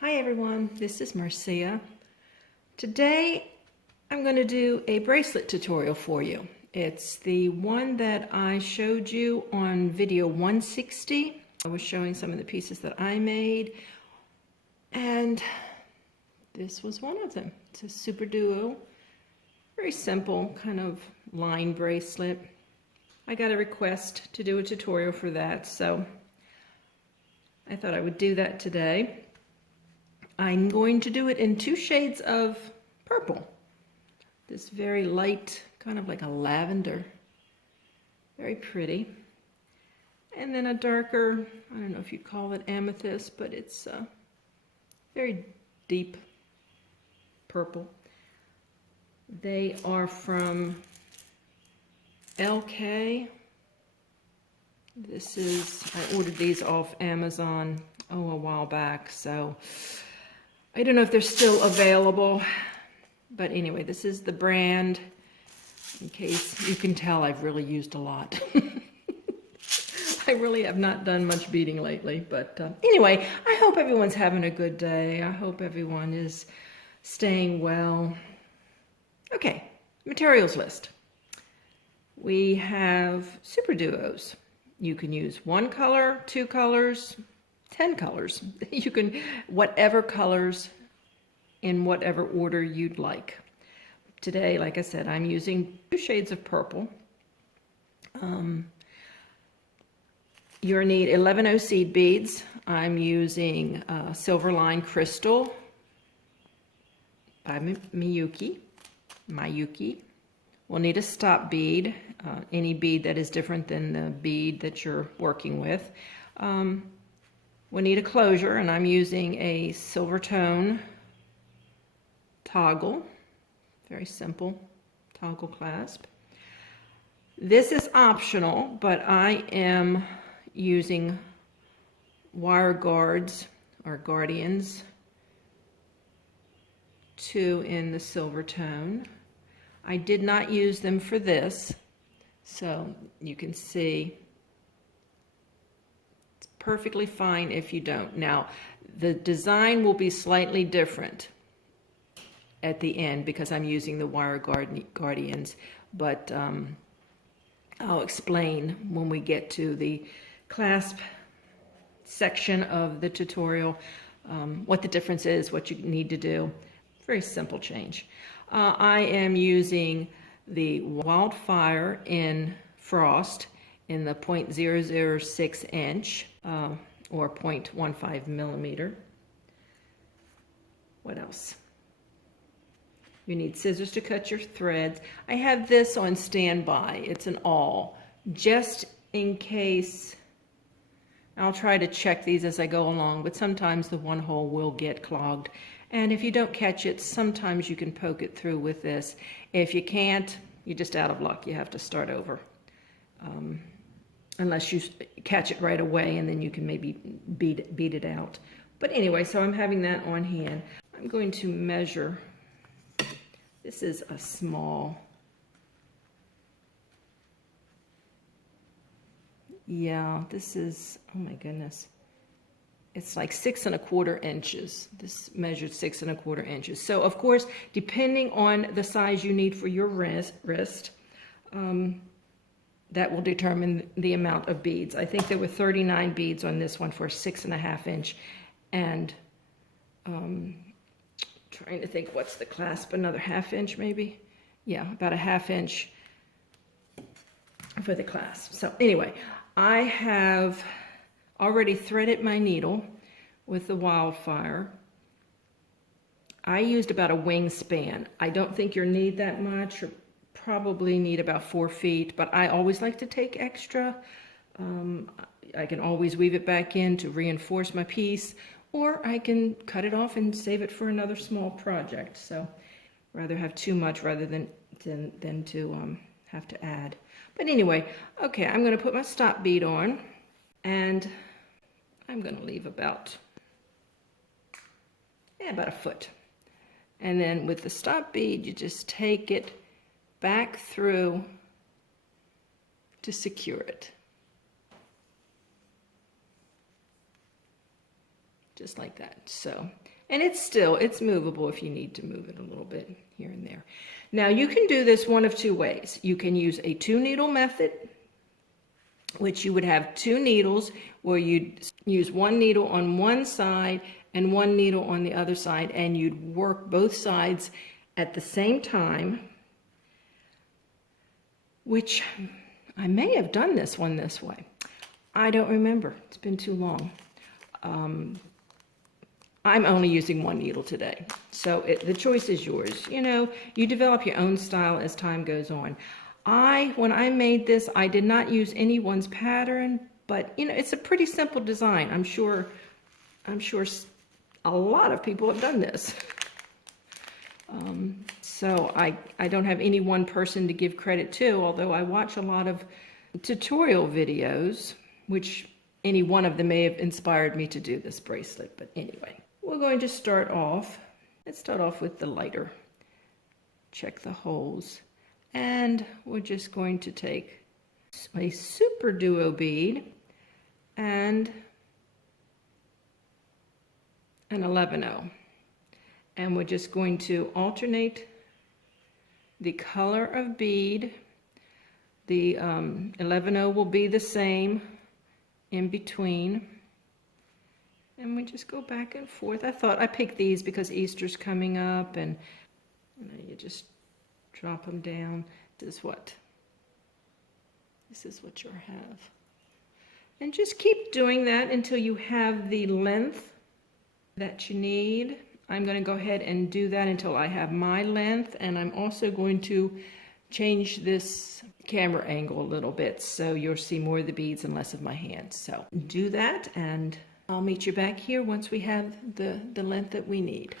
Hi everyone, this is Marcia. Today I'm going to do a bracelet tutorial for you. It's the one that I showed you on video 160. I was showing some of the pieces that I made, and this was one of them. It's a Superduo, very simple kind of line bracelet. I got a request to do a tutorial for that, so I thought I would do that today. I'm going to do it in two shades of purple. This very light, kind of like a lavender, very pretty. And then a darker, I don't know if you'd call it amethyst, but it's a very deep purple. They are from LK. I ordered these off Amazon, a while back, so I don't know if they're still available, but anyway, this is the brand, in case you can tell I've really used a lot. I really have not done much beading lately, but anyway, I hope everyone's having a good day. I hope everyone is staying well. Okay, materials list. We have Superduos. You can use one color, two colors, 10 colors. You can, whatever colors in whatever order you'd like. Today, like I said, I'm using two shades of purple. You'll need 11 seed beads. I'm using Silver Crystal by Miyuki. We'll need a stop bead, any bead that is different than the bead that you're working with. We'll need a closure, and I'm using a silver tone toggle, very simple toggle clasp. This is optional, but I am using wire guards or guardians, 2 in the silver tone. I did not use them for this, so you can see it's perfectly fine if you don't. Now, the design will be slightly different at the end because I'm using the wire guardians, but I'll explain when we get to the clasp section of the tutorial what the difference is, what you need to do. Very simple change. I am using the Wildfire in Frost in the 0.006 inch or 0.15 millimeter. What else? You need scissors to cut your threads. I have this on standby. It's an awl, just in case. I'll try to check these as I go along, but sometimes the one hole will get clogged. And if you don't catch it, sometimes you can poke it through with this. If you can't, you're just out of luck. You have to start over. Unless you catch it right away, and then you can maybe beat it out. But anyway, so I'm having that on hand. I'm going to measure. This is a small. Yeah, this is, oh my goodness. It's like 6 1/4 inches. This measured 6 1/4 inches. So of course, depending on the size you need for your wrist, that will determine the amount of beads. I think there were 39 beads on this one for 6 1/2 inch. And trying to think, what's the clasp? Another 1/2 inch maybe? Yeah, about a 1/2 inch for the clasp. So anyway, I have already threaded my needle with the Wildfire. I used about a wingspan. I don't think you'll need that much, or probably need about 4 feet, but I always like to take extra. I can always weave it back in to reinforce my piece, or I can cut it off and save it for another small project. So rather have too much rather than to have to add. But anyway, okay, I'm going to put my stop bead on, and I'm going to leave about a foot. And then with the stop bead, you just take it back through to secure it. just like that. So, and it's movable if you need to move it a little bit here and there. Now you can do this one of two ways. You can use a 2-needle method, which you would have 2 needles where you'd use 1 needle on one side and 1 needle on the other side, and you'd work both sides at the same time, which I may have done this one this way. I don't remember. It's been too long. I'm only using 1 needle today, so the choice is yours. You know, you develop your own style as time goes on. When I made this, I did not use anyone's pattern, but you know, it's a pretty simple design. I'm sure a lot of people have done this. So I don't have any one person to give credit to, although I watch a lot of tutorial videos, which any one of them may have inspired me to do this bracelet. But anyway, we're going to start off. Let's start off with the lighter. Check the holes. And we're just going to take a Superduo bead and an 11-0. And we're just going to alternate the color of bead. The 11-0 will be the same in between. And we just go back and forth. I picked these because Easter's coming up, and you know, you just drop them down. This is what you'll have. And just keep doing that until you have the length that you need. I'm going to go ahead and do that until I have my length, and I'm also going to change this camera angle a little bit so you'll see more of the beads and less of my hands. So do that, and I'll meet you back here once we have the length that we need.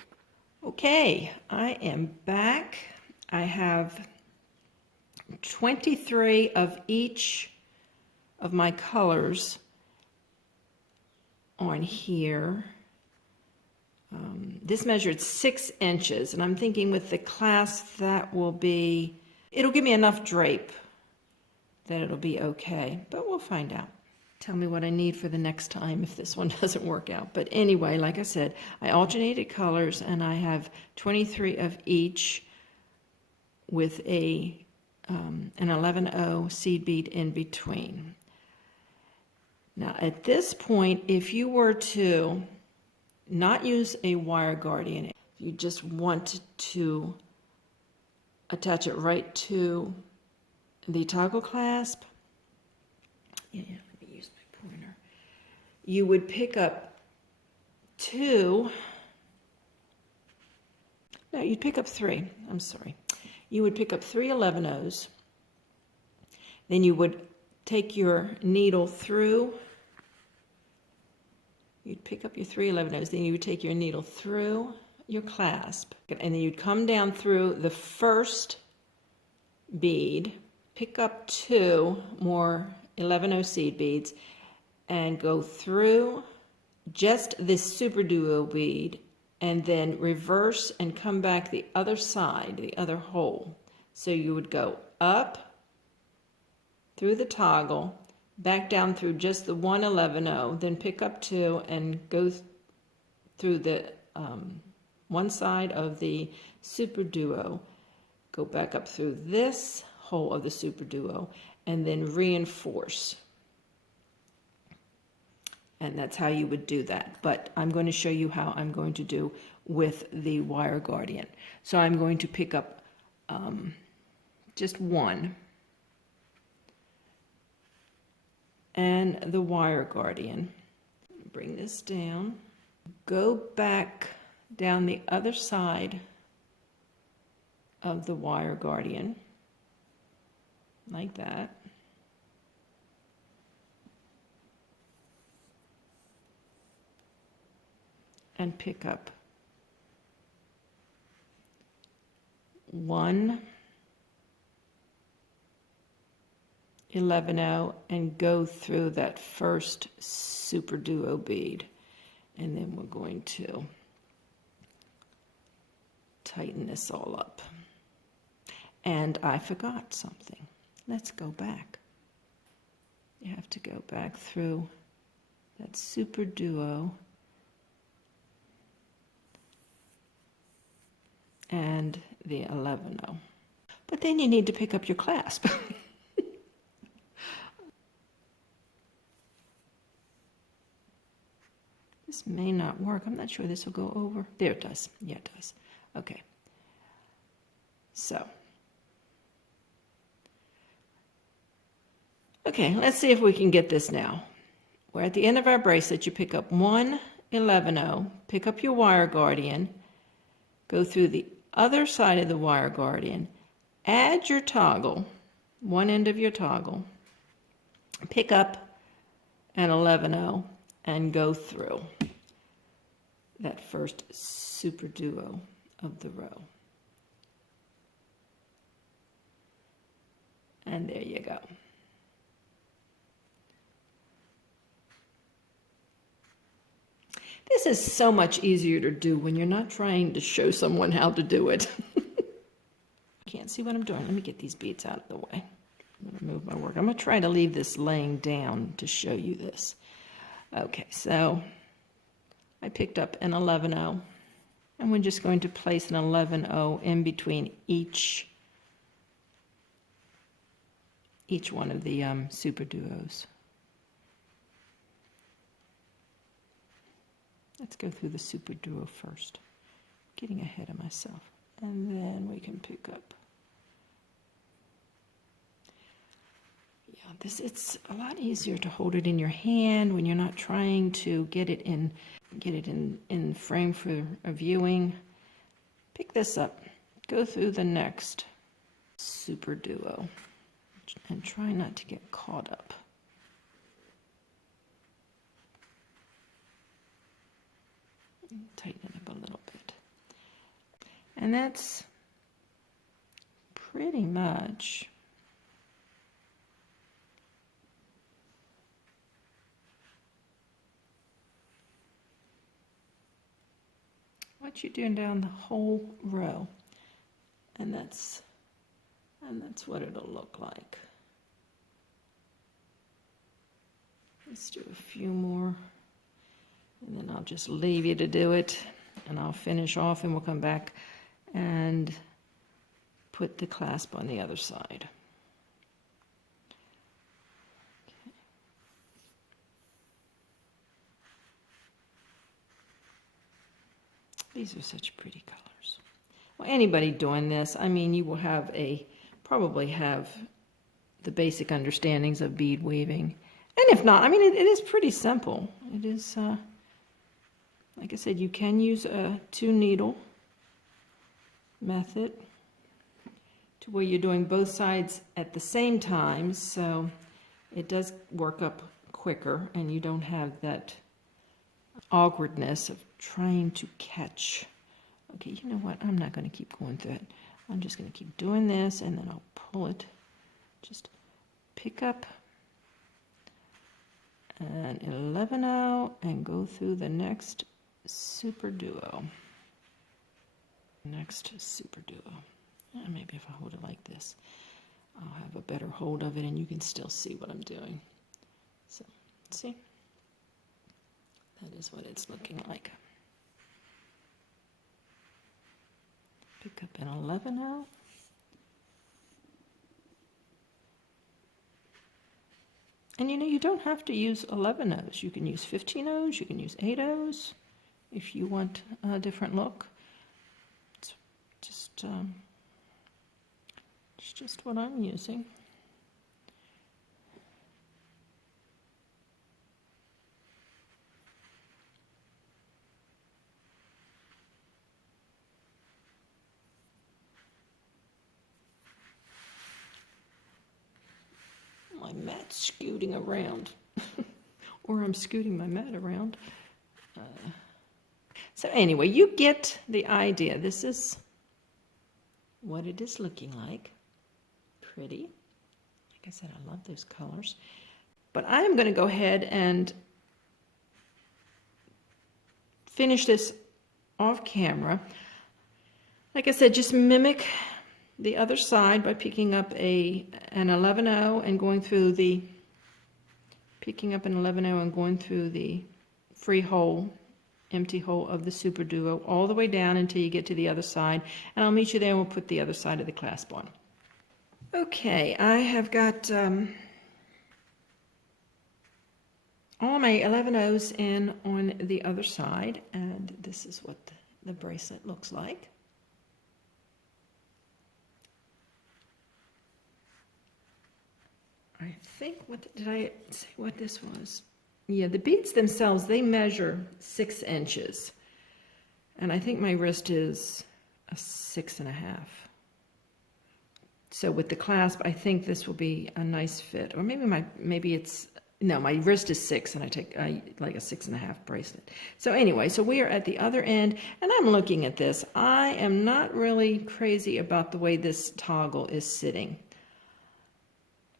Okay, I am back. I have 23 of each of my colors on here. This measured 6 inches, and I'm thinking with the clasp it'll give me enough drape that it'll be okay, but we'll find out. Tell me what I need for the next time if this one doesn't work out. But anyway, like I said, I alternated colors, and I have 23 of each with an 11-0 seed bead in between. Now at this point, if you were to not use a wire guardian, you just want to attach it right to the toggle clasp. Yeah, let me use my pointer. You would pick up you'd pick up 3. I'm sorry. You would pick up 3 11-0s. Then you would take your needle through. You'd pick up your 3 11-0s, then you would take your needle through your clasp, and then you'd come down through the first bead, pick up 2 more 11-0 seed beads, and go through just this Superduo bead, and then reverse and come back the other side, the other hole. So you would go up through the toggle, back down through just the 1 11-0, then pick up 2 and go through the one side of the Superduo, go back up through this hole of the Superduo, and then reinforce. And that's how you would do that. But I'm going to show you how I'm going to do with the wire guardian. So I'm going to pick up just 1. And the wire guardian. Bring this down. Go back down the other side of the wire guardian, like that. And pick up 1 11-0 and go through that first Superduo bead, and then we're going to tighten this all up. And I forgot something. Let's go back. You have to go back through that Superduo and the 11-0. But then you need to pick up your clasp. This may not work. I'm not sure this will go over. There it does. Yeah, it does. Okay. So. Okay, let's see if we can get this now. We're at the end of our bracelet. You pick up one 11-0, pick up your wire guardian, go through the other side of the wire guardian, add your toggle, one end of your toggle, pick up an 11-0, and go through that first Superduo of the row. And there you go. This is so much easier to do when you're not trying to show someone how to do it. Can't see what I'm doing. Let me get these beads out of the way. I'm going to move my work. I'm going to try to leave this laying down to show you this. Okay, so I picked up an 11-0, and we're just going to place an 11-0 in between each one of the Superduos. Let's go through the Superduo first. Getting ahead of myself. And then we can pick up. Yeah, it's a lot easier to hold it in your hand when you're not trying to get it in frame for a viewing. Pick this up. Go through the next Superduo. And try not to get caught up. Tighten it up a little bit. And that's pretty much what you're doing down the whole row. And that's what it'll look like. Let's do a few more. And then I'll just leave you to do it, and I'll finish off, and we'll come back and put the clasp on the other side. Okay. These are such pretty colors. Well, anybody doing this, I mean, you will have probably have the basic understandings of bead weaving. And if not, I mean, it is pretty simple. It is, like I said, you can use a 2-needle method to where you're doing both sides at the same time, so it does work up quicker, and you don't have that awkwardness of trying to catch. Okay, you know what? I'm not going to keep going through it. I'm just going to keep doing this, and then I'll pull it. Just pick up an 11-0 and go through the next Superduo. Next Superduo. Maybe if I hold it like this, I'll have a better hold of it, and you can still see what I'm doing. So, see? That is what it's looking like. Pick up an 11-0. And you know, you don't have to use 11-0s. You can use 15-0s, you can use 8-0s if you want a different look. It's just what I'm using. My mat's scooting around, or I'm scooting my mat around. So anyway, you get the idea. This is what it is looking like. Pretty. Like I said, I love those colors. But I am going to go ahead and finish this off camera. Like I said, just mimic the other side by picking up an 11-0 and going through the free hole empty hole of the Superduo all the way down until you get to the other side, and I'll meet you there and we'll put the other side of the clasp on. Okay, I have got all my 11 O's in on the other side, and this is what the bracelet looks like. I think, did I say what this was? Yeah, the beads themselves, they measure 6 inches. And I think my wrist is a 6.5. So with the clasp, I think this will be a nice fit. Or maybe it's, no, my wrist is 6 and I take like a 6.5 bracelet. So anyway, so we are at the other end and I'm looking at this. I am not really crazy about the way this toggle is sitting.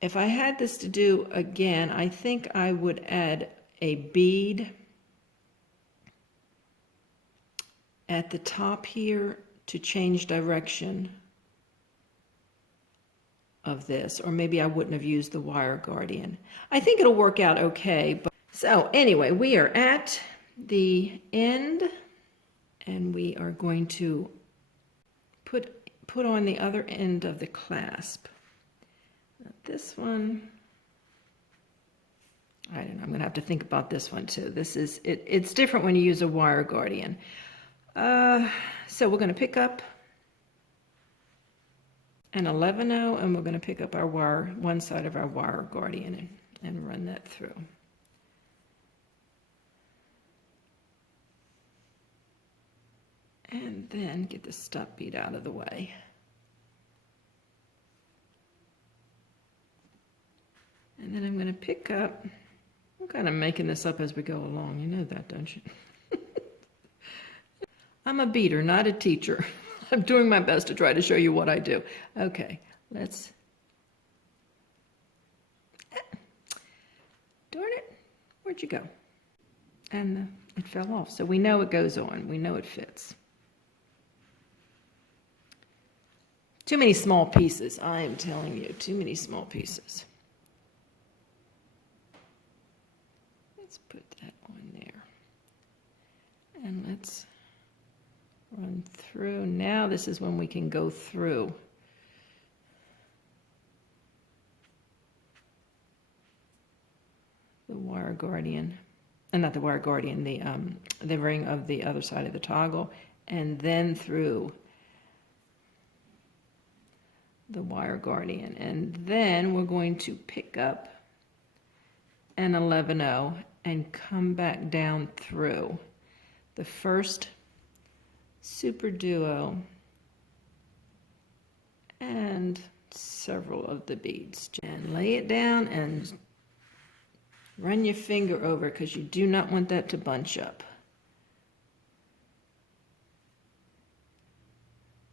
If I had this to do again, I think I would add a bead at the top here to change direction of this, or maybe I wouldn't have used the wire guardian. I think it'll work out okay. So anyway, we are at the end and we are going to put on the other end of the clasp. This one, I don't know, I'm going to have to think about this one too. This is, it's different when you use a wire guardian. So we're going to pick up an 11-0 and we're going to pick up our one side of our wire guardian and run that through. And then get the stop bead out of the way. And then I'm going to pick up, I'm kind of making this up as we go along. You know that, don't you? I'm a beater, not a teacher. I'm doing my best to try to show you what I do. Okay, let's... Darn it, where'd you go? And it fell off. So we know it goes on. We know it fits. Too many small pieces. I am telling you, too many small pieces. Let's put that on there. And let's run through. Now this is when we can go through. The wire guardian, and not the wire guardian, the ring of the other side of the toggle, and then through the wire guardian. And then we're going to pick up an 11-0 and come back down through the first Superduo and several of the beads, and lay it down and run your finger over because you do not want that to bunch up.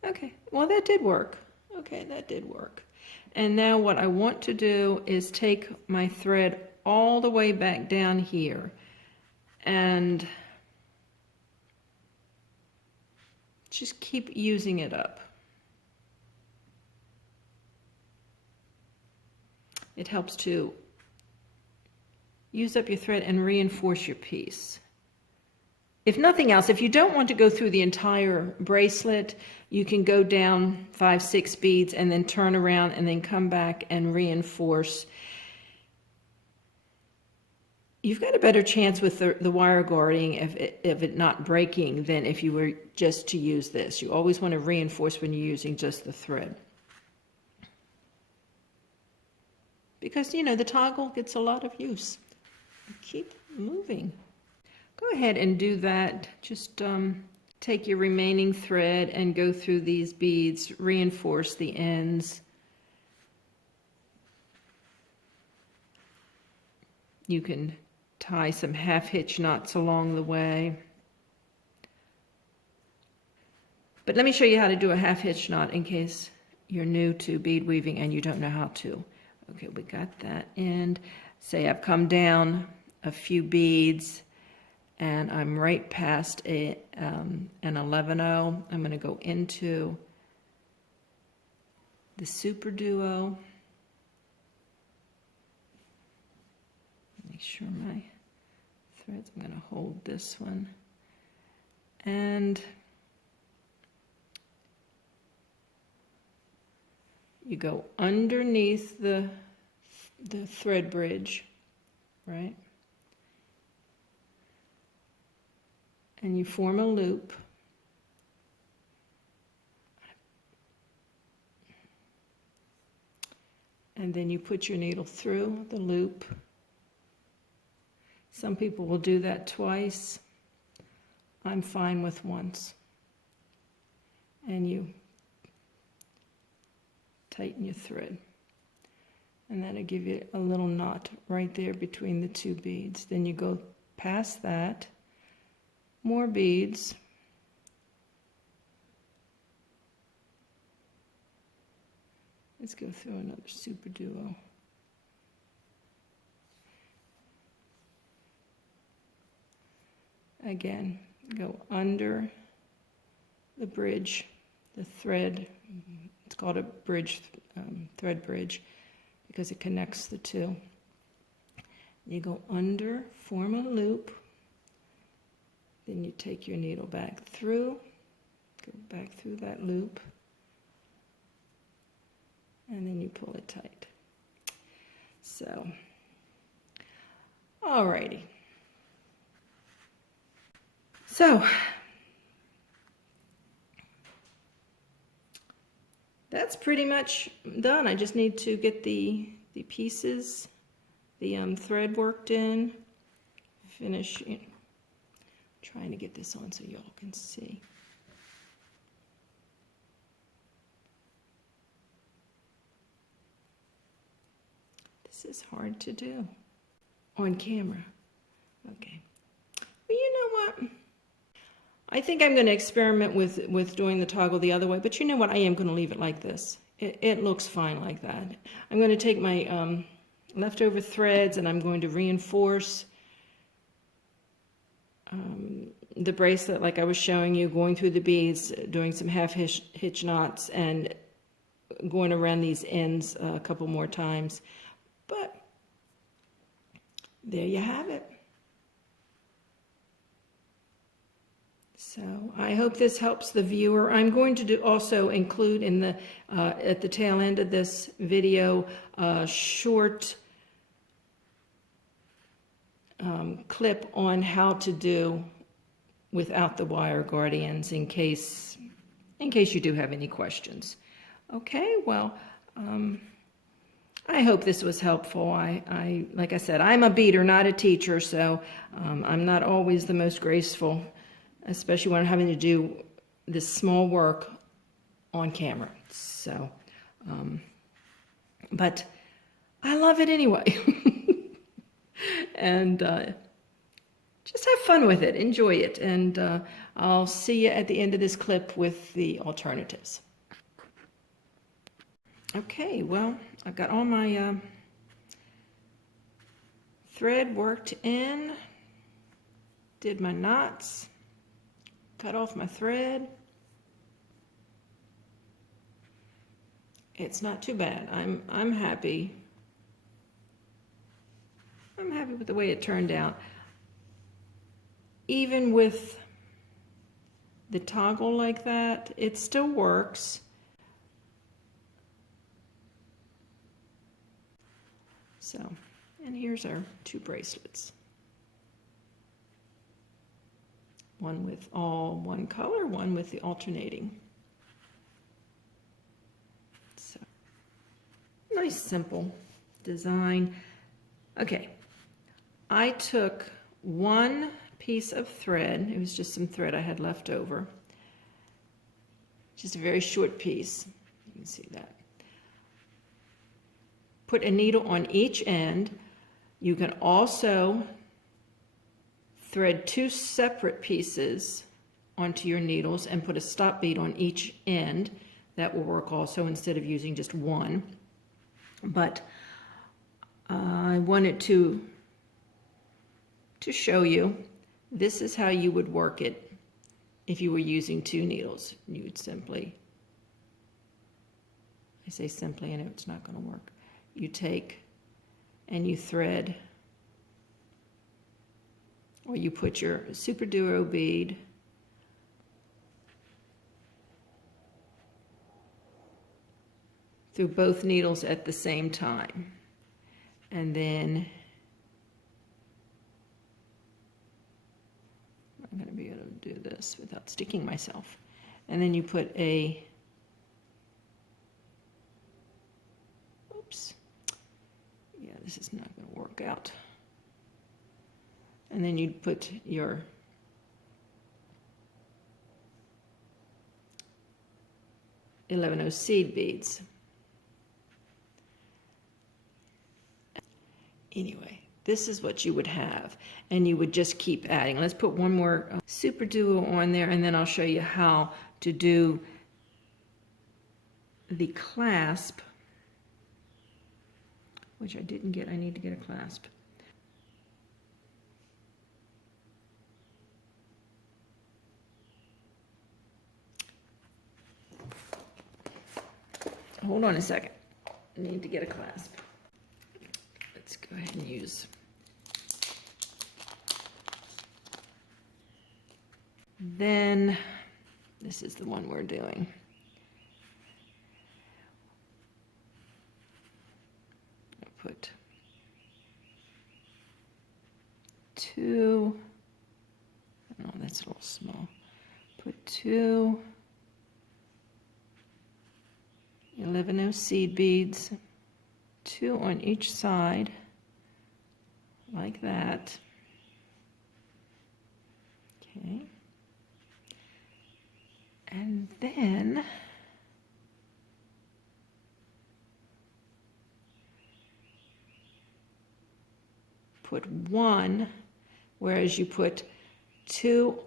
Okay, well that did work. Okay, that did work. And now what I want to do is take my thread all the way back down here and just keep using it up. It helps to use up your thread and reinforce your piece. If nothing else, if you don't want to go through the entire bracelet, you can go down 5-6 beads and then turn around and then come back and reinforce. You've got a better chance with the wire guarding of it not breaking than if you were just to use this. You always want to reinforce when you're using just the thread. Because, you know, the toggle gets a lot of use. Keep moving. Go ahead and do that. Just take your remaining thread and go through these beads, reinforce the ends. You can tie some half hitch knots along the way. But let me show you how to do a half hitch knot in case you're new to bead weaving and you don't know how to. Okay, we got that end. Say I've come down a few beads and I'm right past an 11-0. I'm going to go into the Superduo. Make sure my threads, I'm going to hold this one. and you go underneath the thread bridge, right? And you form a loop. And then you put your needle through the loop. Some people will do that twice. I'm fine with once. And you tighten your thread. And that'll give you a little knot right there between the two beads. Then you go past that, more beads. Let's go through another Superduo. Again, go under the bridge, the thread. It's called a bridge, thread bridge, because it connects the two. You go under, form a loop. Then you take your needle back through, go back through that loop. And then you pull it tight. So, alrighty. So, that's pretty much done. I just need to get the pieces, the thread worked in, finish, trying to get this on so y'all can see. This is hard to do on camera. Okay. Well, you know what? I think I'm going to experiment with doing the toggle the other way, but you know what? I am going to leave it like this. It looks fine like that. I'm going to take my leftover threads and I'm going to reinforce the bracelet like I was showing you, going through the beads, doing some half hitch knots, and going around these ends a couple more times. But there you have it. So I hope this helps the viewer. I'm going to also include in the at the tail end of this video a short clip on how to do without the wire guardians in case you do have any questions. Okay, well, I hope this was helpful. I like I said, I'm a beader, not a teacher, so I'm not always the most graceful, especially when I'm having to do this small work on camera. So, but I love it anyway. And just have fun with it, enjoy it, and I'll see you at the end of this clip with the alternatives. Okay, well, I've got all my thread worked in, did my knots, cut off my thread. It's not too bad. I'm happy. I'm happy with the way it turned out. Even with the toggle like that, it still works. So, and here's our two bracelets. One with all one color, one with the alternating. So, nice simple design. Okay, I took one piece of thread, it was just some thread I had left over, just a very short piece, you can see that. Put a needle on each end. You can also thread two separate pieces onto your needles and put a stop bead on each end. That will work also instead of using just one. But I wanted to show you, this is how you would work it if you were using two needles. You would simply, I say simply, I know it's not going to work. You take and you thread, or you put your Superduo bead through both needles at the same time. And then I'm going to be able to do this without sticking myself. And then you put a, oops, yeah, this is not going to work out. And then you'd put your .11 seed beads. Anyway, this is what you would have, and you would just keep adding. Let's put one more Superduo on there, and then I'll show you how to do the clasp, which I didn't get. I need to get a clasp. Hold on a second. I need to get a clasp. Let's go ahead and use. Then, this is the one we're doing. I'll put 2. Oh, that's a little small. Put 2 .11 seed beads, 2 on each side, like that. Okay. And then put 1, whereas you put 2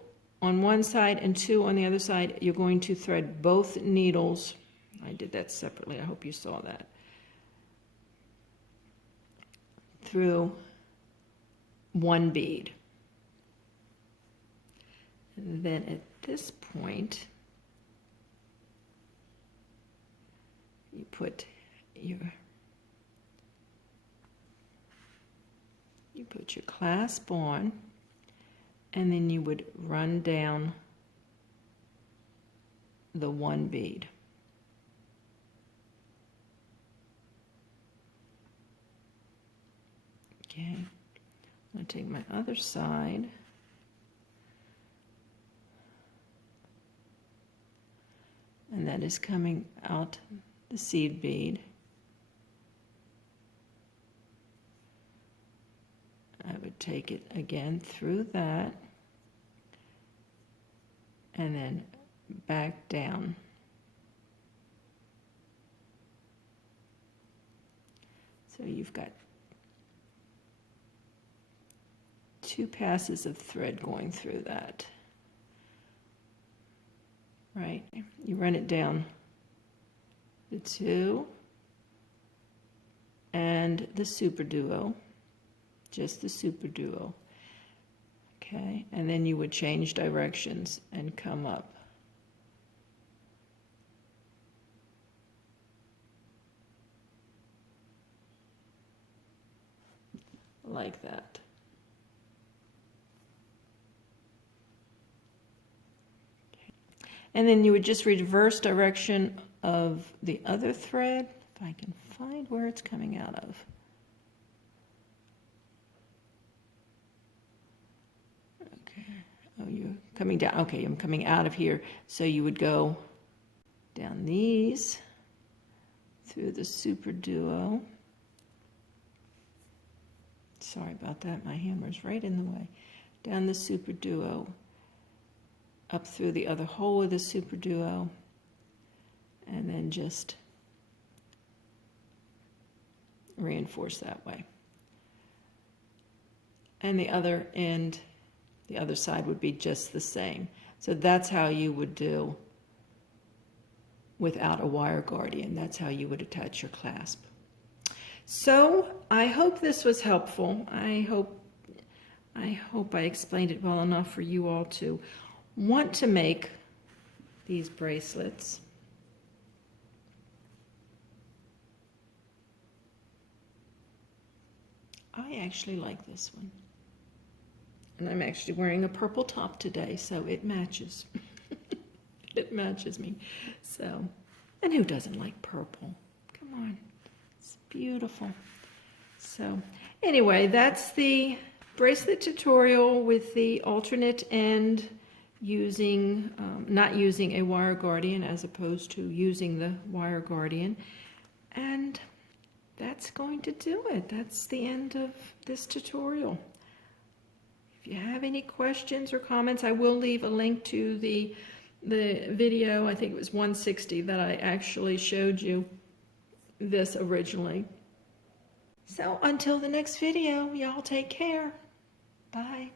on one side and 2 on the other side. You're going to thread both needles. I did that separately. I hope you saw that. Through 1 bead. And then at this point, you put your clasp on, and then you would run down the 1 bead. Okay, I'm going to take my other side, and that is coming out the seed bead. I would take it again through that, and then back down. So you've got 2 passes of thread going through that, right? You run it down the 2 and the Superduo, just the Superduo, okay? And then you would change directions and come up. Like that. And then you would just reverse direction of the other thread, if I can find where it's coming out of. Okay, oh, you're coming down. Okay, I'm coming out of here. So you would go down these through the Superduo. Sorry about that, my hammer's right in the way. Down the Superduo, up through the other hole of the Superduo, and then just reinforce that way. And the other end, the other side would be just the same. So that's how you would do without a wire guardian. That's how you would attach your clasp. So I hope this was helpful. I hope I explained it well enough for you all to want to make these bracelets. I actually like this one. And I'm actually wearing a purple top today, so it matches. It matches me. So, and who doesn't like purple? Come on. It's beautiful. So anyway, that's the bracelet tutorial with the alternate end using, not using a wire guardian as opposed to using the wire guardian. And that's going to do it. That's the end of this tutorial. If you have any questions or comments, I will leave a link to the video, I think it was 160, that I actually showed you this originally. So until the next video, y'all take care. Bye.